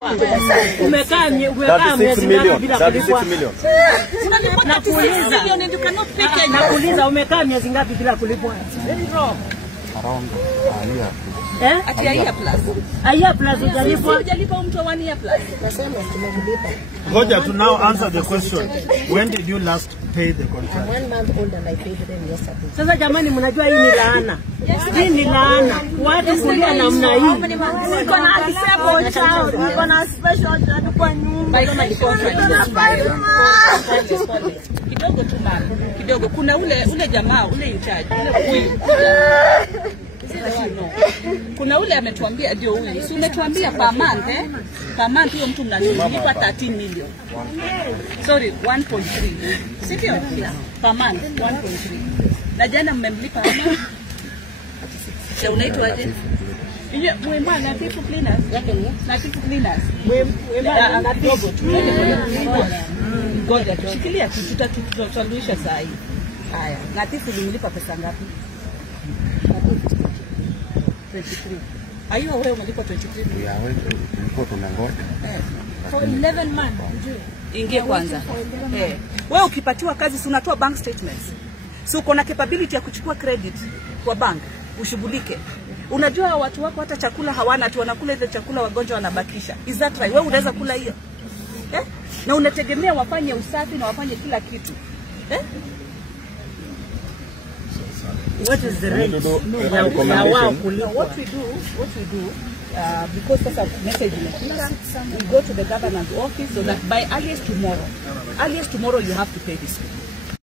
Umekaa miezi ngapi bila kulipwa? Nakuuliza umekaa miezi ngapi bila kulipwa? Around ati a year plus. A year plus hujalipwa? Hujalipa mtu 1 year plus. Nasema tumekulipa. Ngoja to now answer the question. When did you last pay the contract? 1 month old and I paid them yesterday. Sasa jamani, mnajua hii ni laana. Hii ni laana. Watu kulia namna hii. Niko na disabled child, niko na special child kwa nyumba. Kidogo tu mama. Kidogo kuna ule jamaa ule in charge. Huyu. Kuna ule ametuambia ndio huyu. Si umetuambia per month Per month hiyo mtu mnalipa 13 million. Sorry, 1.3. Sio? Per month 1.3. Na jana mmemlipa kama cha unaitwaje? Ile mwema na people cleaners yake ni na people cleaners. Mwema na dogo tu. Ngoja tushikilia tutasuluhisha saa hii. Haya, Ngatifu ulimlipa pesa ngapi? 23. Ayo wewe umelipa 23? ya wewe tulikuwa tunangoja. For 11 months. Ingie kwanza. Wewe ukipatiwa kazi si unatoa bank statements. So uko na capability ya kuchukua credit kwa bank, ushughulike. Unajua watu wako hata chakula hawana, tu wanakula ile chakula wagonjwa wanabakisha. Is that right? Wewe unaweza kula hiyo? Na unategemea wafanye usafi na wafanye kila kitu. What is the rate? What we do, because that's a message we go to the governor's office so that by earliest tomorrow you have to pay this.